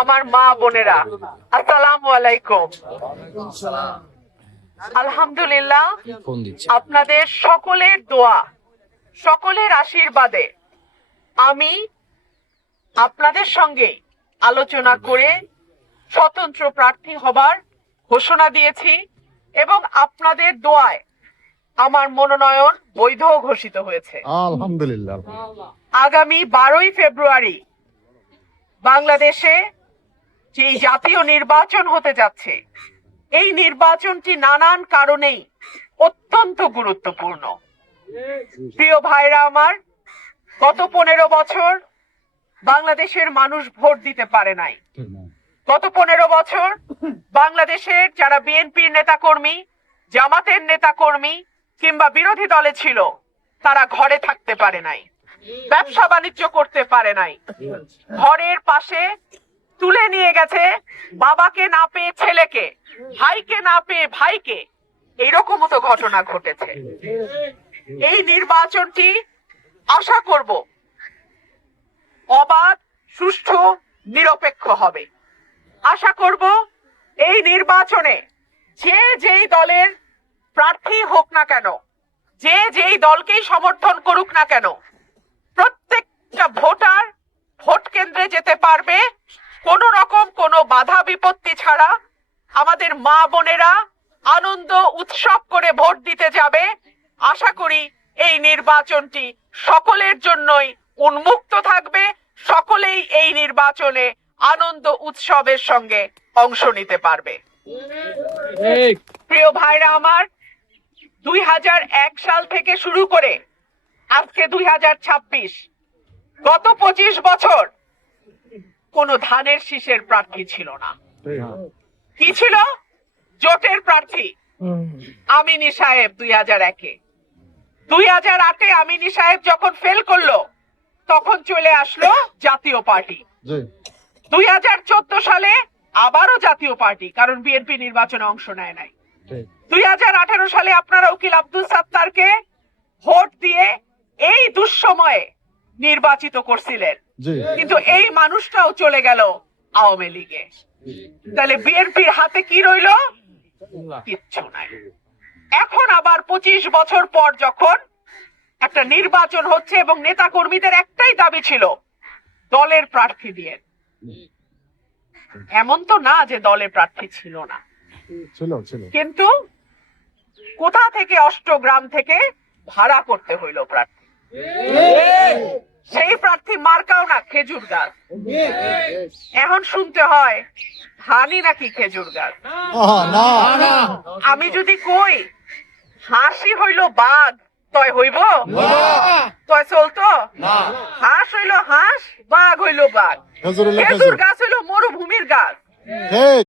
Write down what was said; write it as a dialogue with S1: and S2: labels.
S1: আমার মা বোনেরা আসসালাম আলাইকুম। আলহামদুলিল্লাহ আপনাদের সকলের দোয়া সকলের আশীর্বাদে আমি আপনাদের সঙ্গে আলোচনা করে স্বতন্ত্র প্রার্থী হবার ঘোষণা দিয়েছি এবং আপনাদের দোয়ায় আমার মনোনয়ন বৈধ ঘোষিত হয়েছে।
S2: আলহামদুলিল্লাহ।
S1: আগামী বারোই ফেব্রুয়ারি বাংলাদেশে যে জাতীয় নির্বাচন হতে যাচ্ছে, এই নির্বাচনটি নানান কারণেই অত্যন্ত গুরুত্বপূর্ণ। প্রিয় ভাইরা আমার, গত পনেরো বছর বাংলাদেশের মানুষ ভোট দিতে পারে নাই। গত পনেরো বছর বাংলাদেশের যারা বিএনপির নেতাকর্মী, জামাতের নেতাকর্মী কিংবা বিরোধী দলে ছিল, তারা ঘরে থাকতে পারে নাই, ব্যবসা বাণিজ্য করতে পারে নাই। ঘরের পাশে তুলে নিয়ে গেছে বাবাকে না পেয়ে ছেলেকে, ভাইকে না পেয়ে ভাইকে। এইরকমও তো ঘটনা ঘটেছে। এই নির্বাচনটি আশা করব অবাধ, সুষ্ঠু, নিরপেক্ষ হবে। আশা করব এই নির্বাচনে যে যেই দলের প্রার্থী হোক না কেন, যে যেই দলকেই সমর্থন করুক না কেন, প্রত্যেকটা ভোটার ভোট কেন্দ্রে যেতে পারবে কোন রকম কোনো বাধা বিপত্তি ছাড়া আমাদের মা বোনেরা আনন্দ উৎসব করে ভোট দিতে যাবে। আশা করি এই নির্বাচনটি সকলের জন্যই উন্মুক্ত থাকবে। সকলেই এই নির্বাচনে আনন্দ উৎসবের সঙ্গে অংশ নিতে পারবে। প্রিয় ভাইরা আমার দুই হাজার এক সাল থেকে শুরু করে আজকে দুই হাজার ছাব্বিশ গত পঁচিশ বছর কোন ধানের শীষের প্রার্থী ছিল না। কি ছিল? জোটের প্রার্থী। আমিনী সাহেব দুই হাজার একে। দুই হাজার আটে আমিনী সাহেব যখন ফেল করল তখন চলে আসলো জাতীয় পার্টি। দুই হাজার চোদ্দ সালে আবারও জাতীয় পার্টি কারণ বিএনপি নির্বাচনে অংশ নেয় নাই। দুই হাজার আঠারো সালে আপনারা উকিল আব্দুল সাত্তারকে ভোট দিয়ে এই দুঃসময়ে নির্বাচিত করছিলেন। কিন্তু এই মানুষটাও চলে গেল আওয়ামী লীগে। তাহলে বিএনপির হাতে কি রইল? কিচ্ছু নাই। এখন আবার পঁচিশ বছর পর যখন একটা নির্বাচন হচ্ছে এবং নেতা কর্মীদের একটাই দাবি ছিল দলের প্রার্থী দিয়ে। এমন তো না যে দলের প্রার্থী ছিল না।
S2: ছিল ছিল।
S1: কিন্তু কোথা থেকে অষ্টগ্রাম থেকে ভাড়া করতে হইল প্রার্থী? সেই প্রার্থী মার্কাও না খেজুর গাছ এখন শুনতে হয় ধানই নাকি খেজুর গাছ আমি যদি কই হাসি হইল বাঘ তয় হইব? তয় চলতো? হাঁস হইল হাঁস বাঘ হইল বাঘ।
S2: খেজুর
S1: গাছ হইল মরুভূমির গাছ।
S2: ঠিক